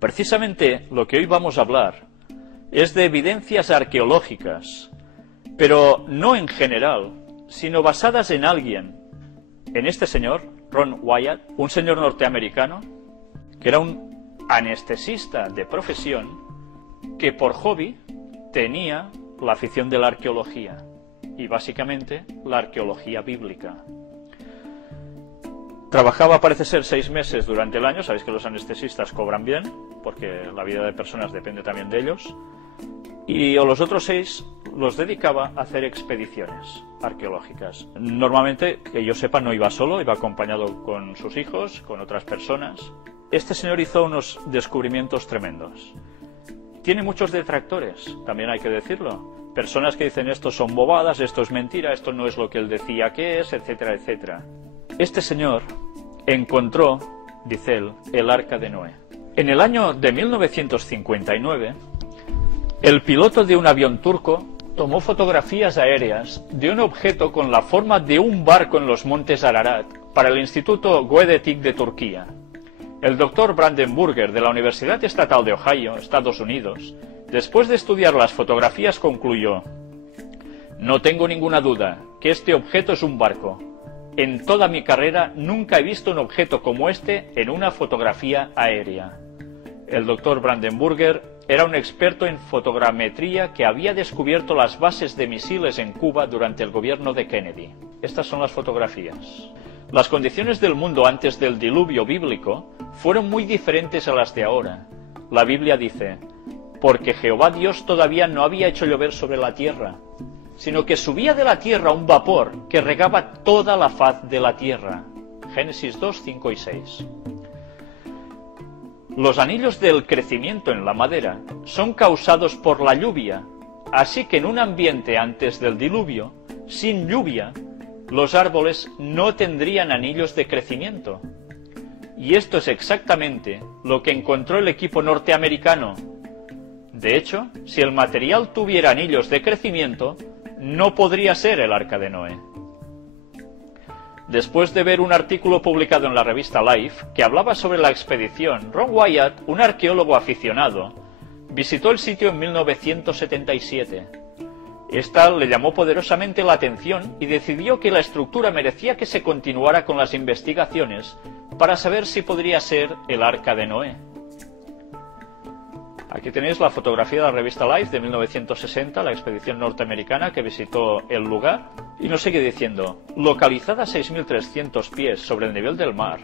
Precisamente lo que hoy vamos a hablar es de evidencias arqueológicas, pero no en general, sino basadas en alguien, en este señor, Ron Wyatt, un señor norteamericano, que era un anestesista de profesión, que por hobby tenía la afición de la arqueología, y básicamente la arqueología bíblica. Trabajaba, parece ser, 6 meses durante el año. Sabéis que los anestesistas cobran bien, porque la vida de personas depende también de ellos. Y los otros 6 los dedicaba a hacer expediciones arqueológicas. Normalmente, que yo sepa, no iba solo, iba acompañado con sus hijos, con otras personas. Este señor hizo unos descubrimientos tremendos. Tiene muchos detractores, también hay que decirlo. Personas que dicen esto son bobadas, esto es mentira, esto no es lo que él decía que es, etcétera, etcétera. Este señor encontró, dice él, el Arca de Noé. En el año de 1959, el piloto de un avión turco tomó fotografías aéreas de un objeto con la forma de un barco en los montes Ararat para el Instituto Gödetik de Turquía. El doctor Brandenburger de la Universidad Estatal de Ohio, Estados Unidos, después de estudiar las fotografías concluyó: "No tengo ninguna duda que este objeto es un barco. En toda mi carrera nunca he visto un objeto como este en una fotografía aérea". El doctor Brandenburger era un experto en fotogrametría que había descubierto las bases de misiles en Cuba durante el gobierno de Kennedy. Estas son las fotografías. Las condiciones del mundo antes del diluvio bíblico fueron muy diferentes a las de ahora. La Biblia dice: "Porque Jehová Dios todavía no había hecho llover sobre la tierra, sino que subía de la tierra un vapor que regaba toda la faz de la tierra". Génesis 2, 5 y 6. Los anillos del crecimiento en la madera son causados por la lluvia, así que en un ambiente antes del diluvio, sin lluvia, los árboles no tendrían anillos de crecimiento. Y esto es exactamente lo que encontró el equipo norteamericano. De hecho, si el material tuviera anillos de crecimiento, no podría ser el Arca de Noé. Después de ver un artículo publicado en la revista Life que hablaba sobre la expedición, Ron Wyatt, un arqueólogo aficionado, visitó el sitio en 1977. Esta le llamó poderosamente la atención y decidió que la estructura merecía que se continuara con las investigaciones para saber si podría ser el Arca de Noé. Aquí tenéis la fotografía de la revista Life de 1960, la expedición norteamericana que visitó el lugar, y nos sigue diciendo: localizada a 6.300 pies sobre el nivel del mar,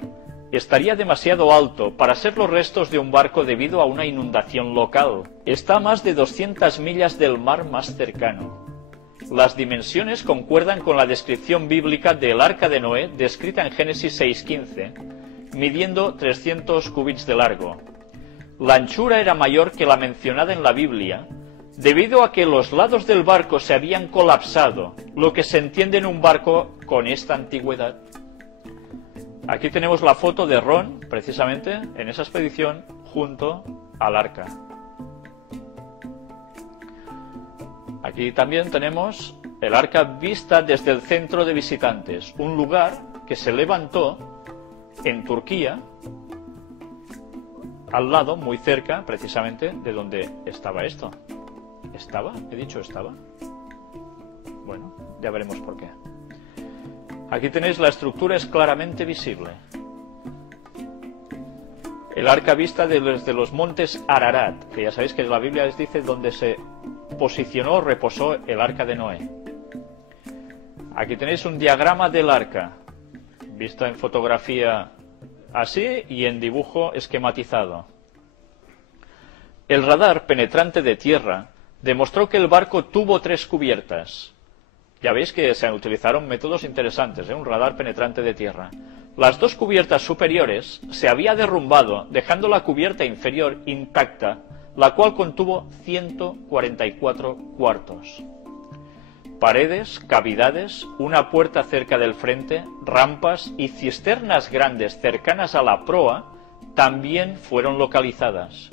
estaría demasiado alto para ser los restos de un barco debido a una inundación local. Está a más de 200 millas del mar más cercano. Las dimensiones concuerdan con la descripción bíblica del Arca de Noé descrita en Génesis 6:15, midiendo 300 cúbits de largo. La anchura era mayor que la mencionada en la Biblia, debido a que los lados del barco se habían colapsado, lo que se entiende en un barco con esta antigüedad. Aquí tenemos la foto de Ron, precisamente, en esa expedición, junto al arca. Aquí también tenemos el arca vista desde el centro de visitantes, un lugar que se levantó en Turquía, al lado, muy cerca, precisamente, de donde estaba esto. ¿Estaba? ¿He dicho estaba? Bueno, ya veremos por qué. Aquí tenéis la estructura, es claramente visible. El arca vista desde los montes Ararat, que ya sabéis que la Biblia les dice donde se posicionó, reposó el Arca de Noé. Aquí tenéis un diagrama del arca, vista en fotografía así y en dibujo esquematizado. El radar penetrante de tierra demostró que el barco tuvo 3 cubiertas. Ya veis que se utilizaron métodos interesantes, un radar penetrante de tierra. Las 2 cubiertas superiores se había derrumbado, dejando la cubierta inferior intacta la cual contuvo 144 cuartos. Paredes, cavidades, una puerta cerca del frente, rampas y cisternas grandes cercanas a la proa también fueron localizadas.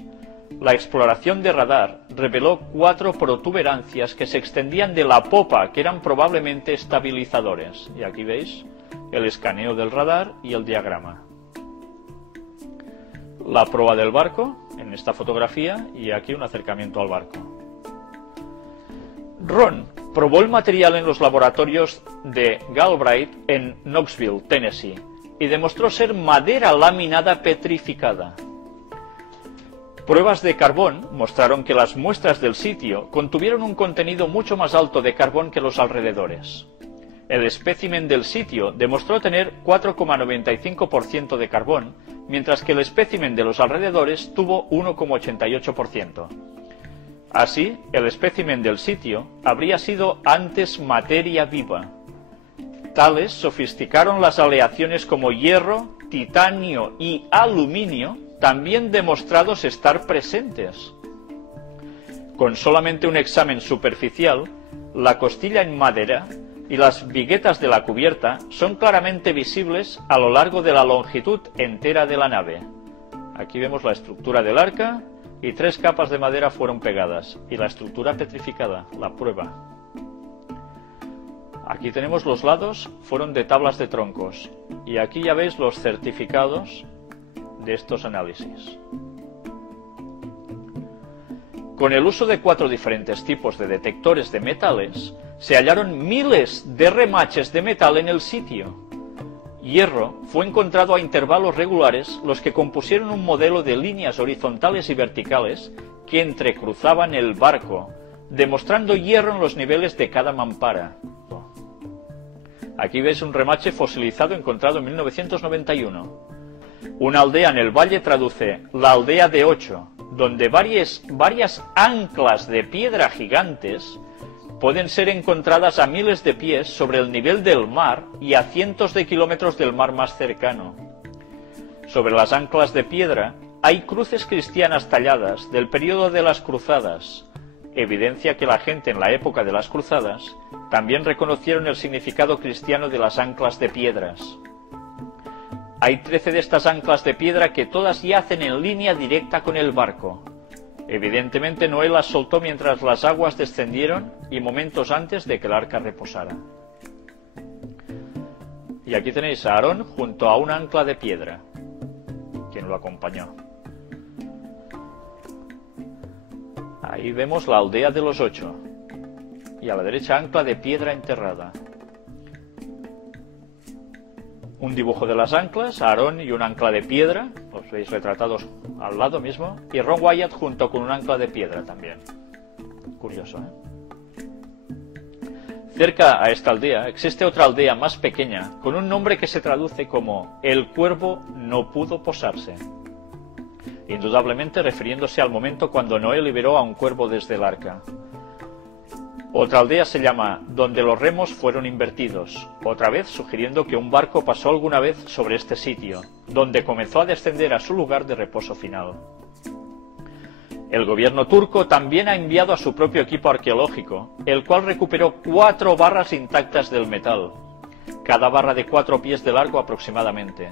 La exploración de radar reveló 4 protuberancias que se extendían de la popa, que eran probablemente estabilizadores. Y aquí veis el escaneo del radar y el diagrama. La proa del barco, en esta fotografía, y aquí un acercamiento al barco. Ron probó el material en los laboratorios de Galbraith en Knoxville, Tennessee, y demostró ser madera laminada petrificada. Pruebas de carbón mostraron que las muestras del sitio contuvieron un contenido mucho más alto de carbón que los alrededores. El espécimen del sitio demostró tener 4,95% de carbón, mientras que el espécimen de los alrededores tuvo 1,88%. Así, el espécimen del sitio habría sido antes materia viva. Tales sofisticaron las aleaciones como hierro, titanio y aluminio, también demostrados estar presentes. Con solamente un examen superficial, la costilla en madera y las viguetas de la cubierta son claramente visibles a lo largo de la longitud entera de la nave. Aquí vemos la estructura del arca y 3 capas de madera fueron pegadas, y la estructura petrificada, la prueba. Aquí tenemos los lados, fueron de tablas de troncos, y aquí ya veis los certificados de estos análisis. Con el uso de 4 diferentes tipos de detectores de metales, se hallaron miles de remaches de metal en el sitio. Hierro fue encontrado a intervalos regulares, los que compusieron un modelo de líneas horizontales y verticales que entrecruzaban el barco, demostrando hierro en los niveles de cada mampara. Aquí ves un remache fosilizado encontrado en 1991. Una aldea en el valle traduce la aldea de 8, donde varias anclas de piedra gigantes pueden ser encontradas a miles de pies sobre el nivel del mar y a cientos de kilómetros del mar más cercano. Sobre las anclas de piedra hay cruces cristianas talladas del período de las cruzadas, evidencia que la gente en la época de las cruzadas también reconocieron el significado cristiano de las anclas de piedras. Hay 13 de estas anclas de piedra que todas yacen en línea directa con el barco. Evidentemente Noé las soltó mientras las aguas descendieron y momentos antes de que el arca reposara. Y aquí tenéis a Aarón junto a un ancla de piedra, quien lo acompañó. Ahí vemos la aldea de los 8, y a la derecha ancla de piedra enterrada. Un dibujo de las anclas, Aarón y un ancla de piedra, los veis retratados al lado mismo, y Ron Wyatt junto con un ancla de piedra también. Curioso, ¿eh? Cerca a esta aldea existe otra aldea más pequeña, con un nombre que se traduce como "El cuervo no pudo posarse", indudablemente refiriéndose al momento cuando Noé liberó a un cuervo desde el arca. Otra aldea se llama "Donde los remos fueron invertidos", otra vez sugiriendo que un barco pasó alguna vez sobre este sitio, donde comenzó a descender a su lugar de reposo final. El gobierno turco también ha enviado a su propio equipo arqueológico, el cual recuperó 4 barras intactas del metal, cada barra de 4 pies de largo aproximadamente.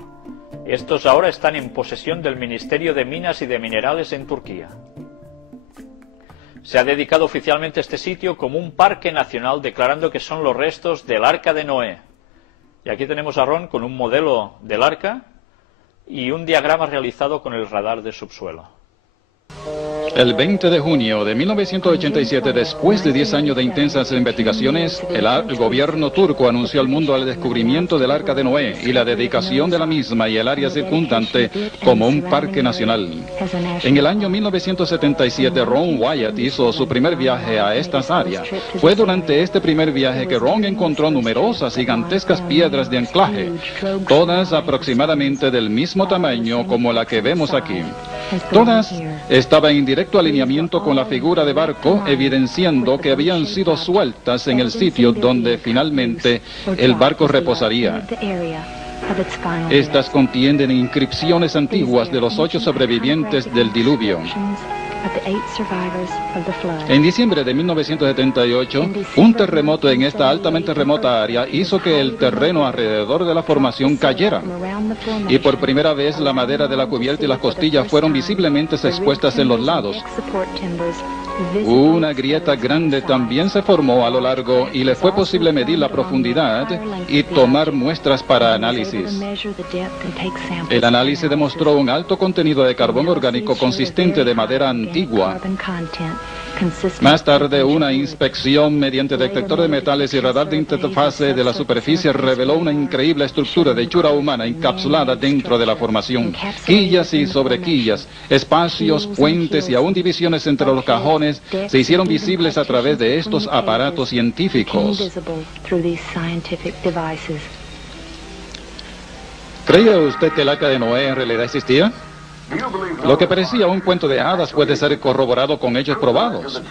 Estos ahora están en posesión del Ministerio de Minas y de Minerales en Turquía. Se ha dedicado oficialmente este sitio como un parque nacional, declarando que son los restos del arca de Noé. Y aquí tenemos a Ron con un modelo del arca y un diagrama realizado con el radar de subsuelo. El 20 de junio de 1987, después de 10 años de intensas investigaciones, el gobierno turco anunció al mundo el descubrimiento del Arca de Noé y la dedicación de la misma y el área circundante como un parque nacional. En el año 1977, Ron Wyatt hizo su primer viaje a estas áreas. Fue durante este primer viaje que Ron encontró numerosas gigantescas piedras de anclaje, todas aproximadamente del mismo tamaño como la que vemos aquí. Todas estaban en directo alineamiento con la figura de barco, evidenciando que habían sido sueltas en el sitio donde finalmente el barco reposaría. Estas contienen inscripciones antiguas de los 8 sobrevivientes del diluvio. En diciembre de 1978, un terremoto en esta altamente remota área hizo que el terreno alrededor de la formación cayera. Y por primera vez la madera de la cubierta y las costillas fueron visiblemente expuestas en los lados. Una grieta grande también se formó a lo largo y le fue posible medir la profundidad y tomar muestras para análisis. El análisis demostró un alto contenido de carbón orgánico consistente de madera antigua. Más tarde, una inspección mediante detector de metales y radar de interfase de la superficie reveló una increíble estructura de hechura humana encapsulada dentro de la formación. Quillas y sobrequillas, espacios, puentes y aún divisiones entre los cajones se hicieron visibles a través de estos aparatos científicos. ¿Creía usted que el Arca de Noé en realidad existía? Lo que parecía un cuento de hadas puede ser corroborado con hechos probados.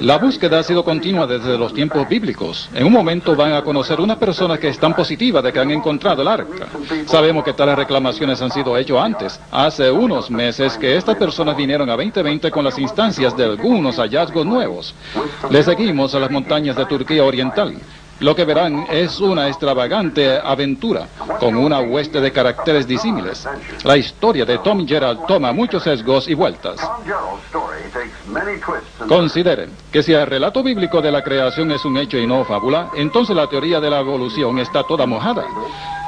La búsqueda ha sido continua desde los tiempos bíblicos. En un momento van a conocer unas personas que están positivas de que han encontrado el arca. Sabemos que tales reclamaciones han sido hechas antes. Hace unos meses que estas personas vinieron a 2020 con las instancias de algunos hallazgos nuevos. Le seguimos a las montañas de Turquía Oriental. Lo que verán es una extravagante aventura, con una hueste de caracteres disímiles. La historia de Tom Gerald toma muchos sesgos y vueltas. Consideren que si el relato bíblico de la creación es un hecho y no fábula, entonces la teoría de la evolución está toda mojada.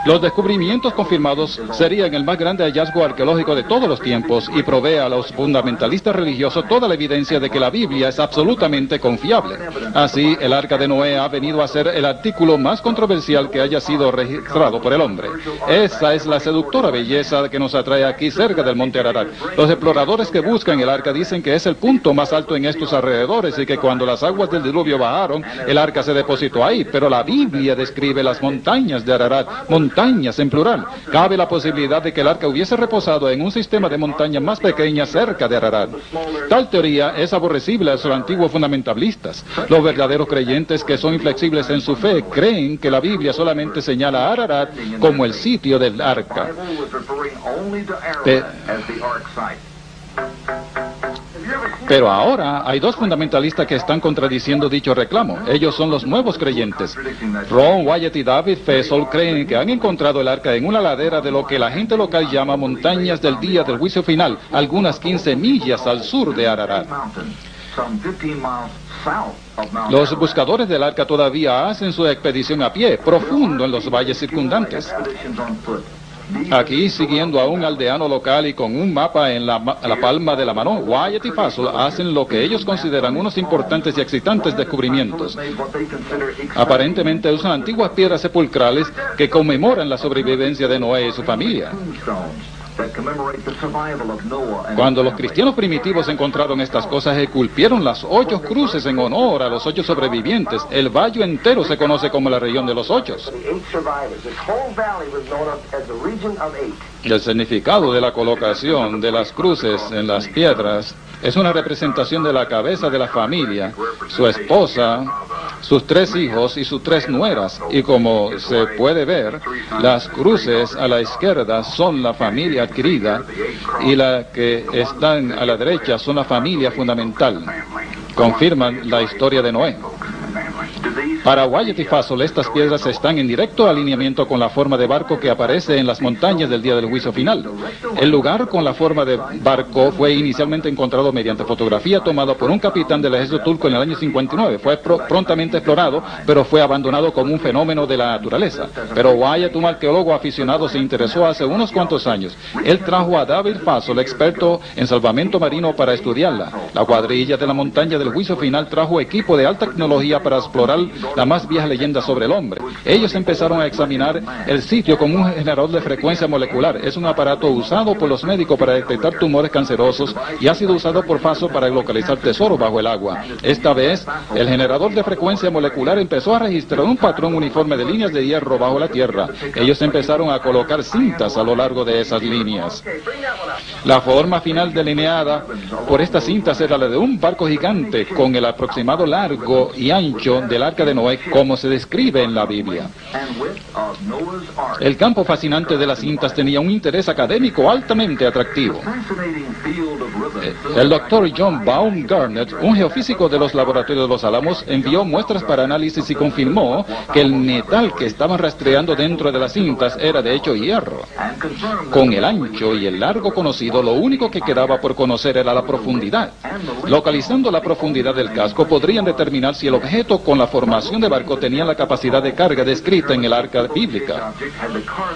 Los descubrimientos confirmados serían el más grande hallazgo arqueológico de todos los tiempos y provee a los fundamentalistas religiosos toda la evidencia de que la Biblia es absolutamente confiable. Así, el Arca de Noé ha venido a ser el artículo más controversial que haya sido registrado por el hombre. Esa es la seductora belleza que nos atrae aquí cerca del Monte Ararat. Los exploradores que buscan el Arca dicen que es el punto más alto en estos alrededores y que cuando las aguas del diluvio bajaron, el Arca se depositó ahí, pero la Biblia describe las montañas de Ararat, montañas en plural. Cabe la posibilidad de que el arca hubiese reposado en un sistema de montañas más pequeñas cerca de Ararat. Tal teoría es aborrecible a los antiguos fundamentalistas. Los verdaderos creyentes que son inflexibles en su fe creen que la Biblia solamente señala a Ararat como el sitio del arca. Pero ahora hay dos fundamentalistas que están contradiciendo dicho reclamo. Ellos son los nuevos creyentes. Ron Wyatt y David Fessel creen que han encontrado el arca en una ladera de lo que la gente local llama montañas del día del juicio final, algunas 15 millas al sur de Ararat. Los buscadores del arca todavía hacen su expedición a pie, profundo en los valles circundantes. Aquí, siguiendo a un aldeano local y con un mapa en la palma de la mano, Wyatt y Fessel hacen lo que ellos consideran unos importantes y excitantes descubrimientos. Aparentemente usan antiguas piedras sepulcrales que conmemoran la sobrevivencia de Noé y su familia. Cuando los cristianos primitivos encontraron estas cosas, esculpieron las 8 cruces en honor a los 8 sobrevivientes. El valle entero se conoce como la región de los 8. El significado de la colocación de las cruces en las piedras es una representación de la cabeza de la familia, su esposa, sus 3 hijos y sus 3 nueras. Y como se puede ver, las cruces a la izquierda son la familia adquirida y las que están a la derecha son la familia fundamental. Confirman la historia de Noé. Para Wyatt y Fessel, estas piedras están en directo alineamiento con la forma de barco que aparece en las montañas del día del juicio final. El lugar con la forma de barco fue inicialmente encontrado mediante fotografía tomada por un capitán del ejército turco en el año 59. Fue prontamente explorado, pero fue abandonado como un fenómeno de la naturaleza. Pero Wyatt, un arqueólogo aficionado, se interesó hace unos cuantos años. Él trajo a David Fessel, experto en salvamento marino, para estudiarla. La cuadrilla de la montaña del juicio final trajo equipo de alta tecnología para explorar la más vieja leyenda sobre el hombre. Ellos empezaron a examinar el sitio con un generador de frecuencia molecular. Es un aparato usado por los médicos para detectar tumores cancerosos y ha sido usado por Fessel para localizar tesoros bajo el agua. Esta vez, el generador de frecuencia molecular empezó a registrar un patrón uniforme de líneas de hierro bajo la tierra. Ellos empezaron a colocar cintas a lo largo de esas líneas. La forma final delineada por estas cintas era la de un barco gigante con el aproximado largo y ancho del Arca de Noé Noé como se describe en la Biblia. El campo fascinante de las cintas tenía un interés académico altamente atractivo. El doctor John Baumgartner, un geofísico de los laboratorios de Los Álamos, envió muestras para análisis y confirmó que el metal que estaban rastreando dentro de las cintas era de hecho hierro. Con el ancho y el largo conocido, lo único que quedaba por conocer era la profundidad. Localizando la profundidad del casco, podrían determinar si el objeto con la formación de barco tenía la capacidad de carga descrita en el arca bíblica.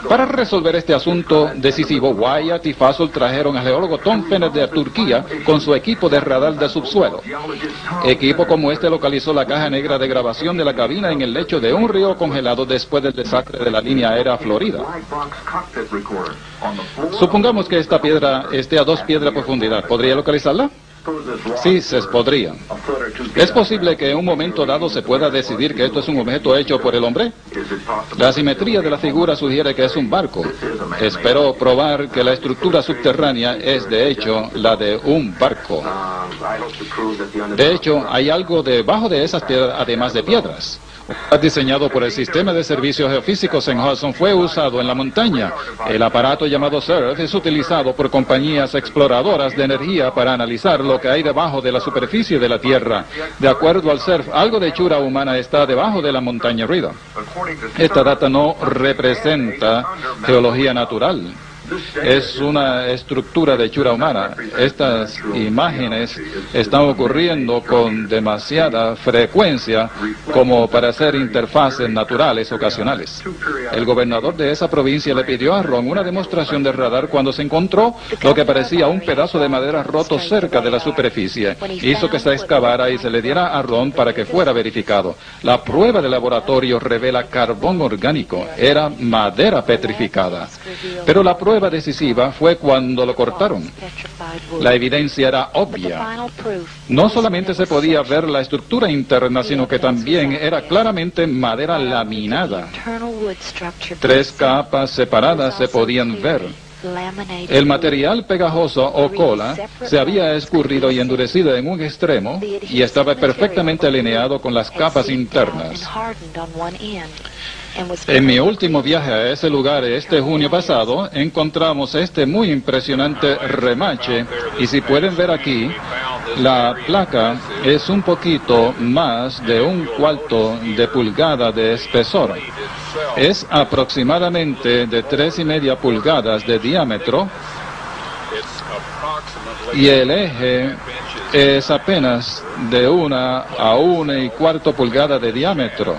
Para resolver este asunto decisivo, Wyatt y Fassel trajeron al geólogo Tom Fenner de Turquía con su equipo de radar de subsuelo. Equipo como este localizó la caja negra de grabación de la cabina en el lecho de un río congelado después del desastre de la línea aérea Florida. Supongamos que esta piedra esté a 2 pies de profundidad. ¿Podría localizarla? Sí, se podría. ¿Es posible que en un momento dado se pueda decidir que esto es un objeto hecho por el hombre? La simetría de la figura sugiere que es un barco. Espero probar que la estructura subterránea es de hecho la de un barco. De hecho, hay algo debajo de esas piedras además de piedras. Diseñado por el Sistema de Servicios Geofísicos en Hudson, fue usado en la montaña. El aparato llamado SERF es utilizado por compañías exploradoras de energía para analizar lo que hay debajo de la superficie de la Tierra. De acuerdo al SERF, algo de hechura humana está debajo de la montaña Rida. Esta data no representa geología natural. Es una estructura de hechura humana. Estas imágenes están ocurriendo con demasiada frecuencia como para ser interfaces naturales ocasionales. El gobernador de esa provincia le pidió a Ron una demostración de radar cuando se encontró lo que parecía un pedazo de madera roto cerca de la superficie. Hizo que se excavara y se le diera a Ron para que fuera verificado. La prueba de laboratorio revela carbón orgánico. Era madera petrificada. Pero la prueba decisiva fue cuando lo cortaron. La evidencia era obvia. No solamente se podía ver la estructura interna, sino que también era claramente madera laminada. 3 capas separadas se podían ver. El material pegajoso o cola se había escurrido y endurecido en un extremo y estaba perfectamente alineado con las capas internas. En mi último viaje a ese lugar este junio pasado, encontramos este muy impresionante remache y si pueden ver aquí, la placa es un poquito más de 1/4 de pulgada de espesor. Es aproximadamente de 3,5 pulgadas de diámetro y el eje es apenas de 1 a 1,25 pulgadas de diámetro.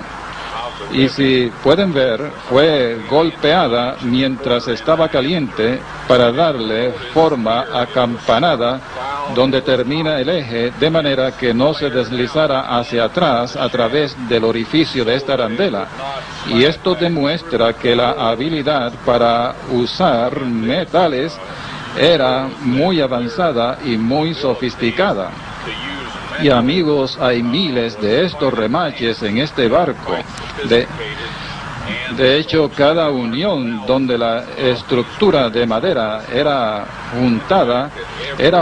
Y si pueden ver, fue golpeada mientras estaba caliente para darle forma acampanada donde termina el eje, de manera que no se deslizara hacia atrás a través del orificio de esta arandela. Y esto demuestra que la habilidad para usar metales era muy avanzada y muy sofisticada. Y amigos, hay miles de estos remaches en este barco. De hecho, cada unión donde la estructura de madera era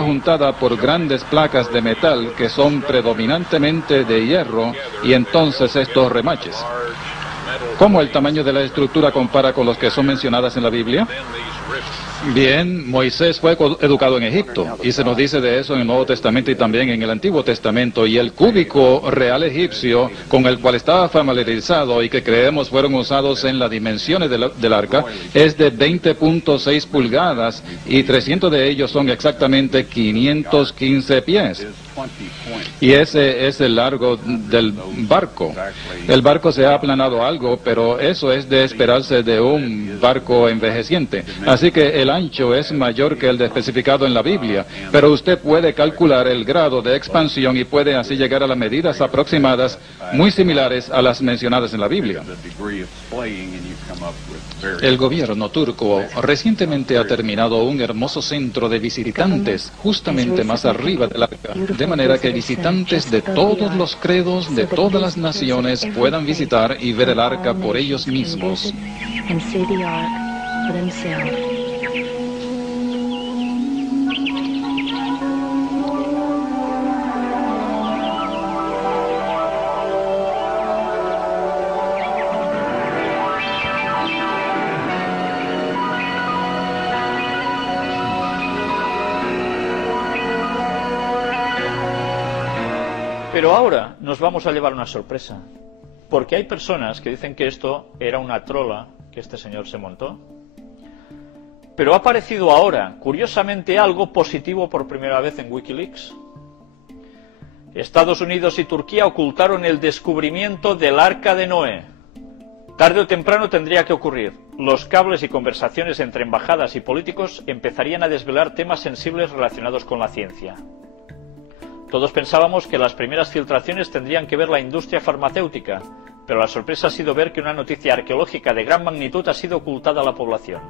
juntada por grandes placas de metal que son predominantemente de hierro y entonces estos remaches. ¿Cómo el tamaño de la estructura compara con los que son mencionadas en la Biblia? Bien, Moisés fue educado en Egipto, y se nos dice de eso en el Nuevo Testamento y también en el Antiguo Testamento, y el cúbico real egipcio con el cual estaba familiarizado y que creemos fueron usados en las dimensiones del arca, es de 20.6 pulgadas, y 300 de ellos son exactamente 515 pies. Y ese es el largo del barco. El barco se ha aplanado algo, pero eso es de esperarse de un barco envejeciente. Así que el ancho es mayor que el especificado en la Biblia, pero usted puede calcular el grado de expansión y puede así llegar a las medidas aproximadas muy similares a las mencionadas en la Biblia. El gobierno turco recientemente ha terminado un hermoso centro de visitantes justamente más arriba del arca, de manera que visitantes de todos los credos, de todas las naciones, puedan visitar y ver el arca por ellos mismos. Pero ahora nos vamos a llevar una sorpresa, porque hay personas que dicen que esto era una trola que este señor se montó. Pero ha aparecido ahora, curiosamente, algo positivo por primera vez en Wikileaks. Estados Unidos y Turquía ocultaron el descubrimiento del Arca de Noé. Tarde o temprano tendría que ocurrir. Los cables y conversaciones entre embajadas y políticos empezarían a desvelar temas sensibles relacionados con la ciencia. Todos pensábamos que las primeras filtraciones tendrían que ver la industria farmacéutica, pero la sorpresa ha sido ver que una noticia arqueológica de gran magnitud ha sido ocultada a la población.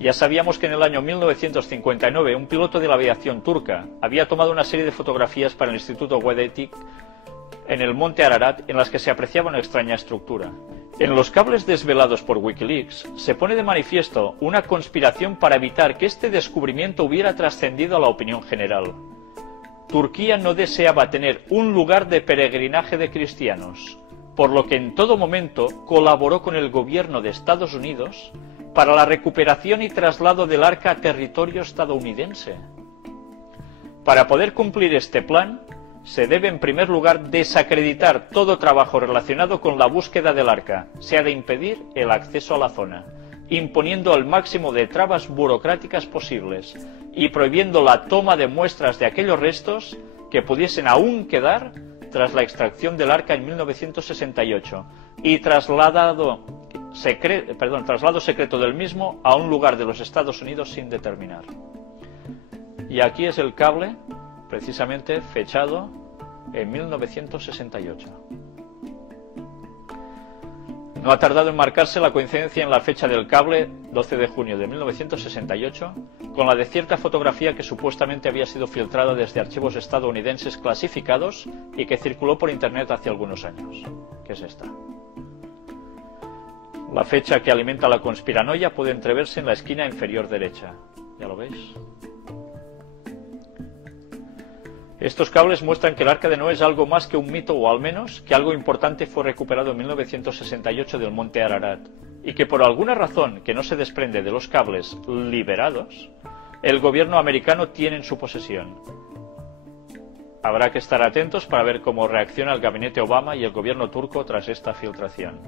Ya sabíamos que en el año 1959 un piloto de la aviación turca había tomado una serie de fotografías para el Instituto Geodetic en el monte Ararat en las que se apreciaba una extraña estructura. En los cables desvelados por Wikileaks se pone de manifiesto una conspiración para evitar que este descubrimiento hubiera trascendido a la opinión general. Turquía no deseaba tener un lugar de peregrinaje de cristianos, por lo que en todo momento colaboró con el gobierno de Estados Unidos para la recuperación y traslado del arca a territorio estadounidense. Para poder cumplir este plan, se debe en primer lugar desacreditar todo trabajo relacionado con la búsqueda del arca, se ha de impedir el acceso a la zona, imponiendo el máximo de trabas burocráticas posibles y prohibiendo la toma de muestras de aquellos restos que pudiesen aún quedar tras la extracción del arca en 1968 y traslado secreto del mismo a un lugar de los Estados Unidos sin determinar. Y aquí es el cable, precisamente fechado en 1968. No ha tardado en marcarse la coincidencia en la fecha del cable, 12 de junio de 1968, con la de cierta fotografía que supuestamente había sido filtrada desde archivos estadounidenses clasificados y que circuló por internet hace algunos años, que es esta. La fecha que alimenta la conspiranoia puede entreverse en la esquina inferior derecha. ¿Ya lo veis? Estos cables muestran que el Arca de Noé es algo más que un mito, o al menos que algo importante fue recuperado en 1968 del monte Ararat, y que por alguna razón que no se desprende de los cables liberados, el gobierno americano tiene en su posesión. Habrá que estar atentos para ver cómo reacciona el gabinete Obama y el gobierno turco tras esta filtración.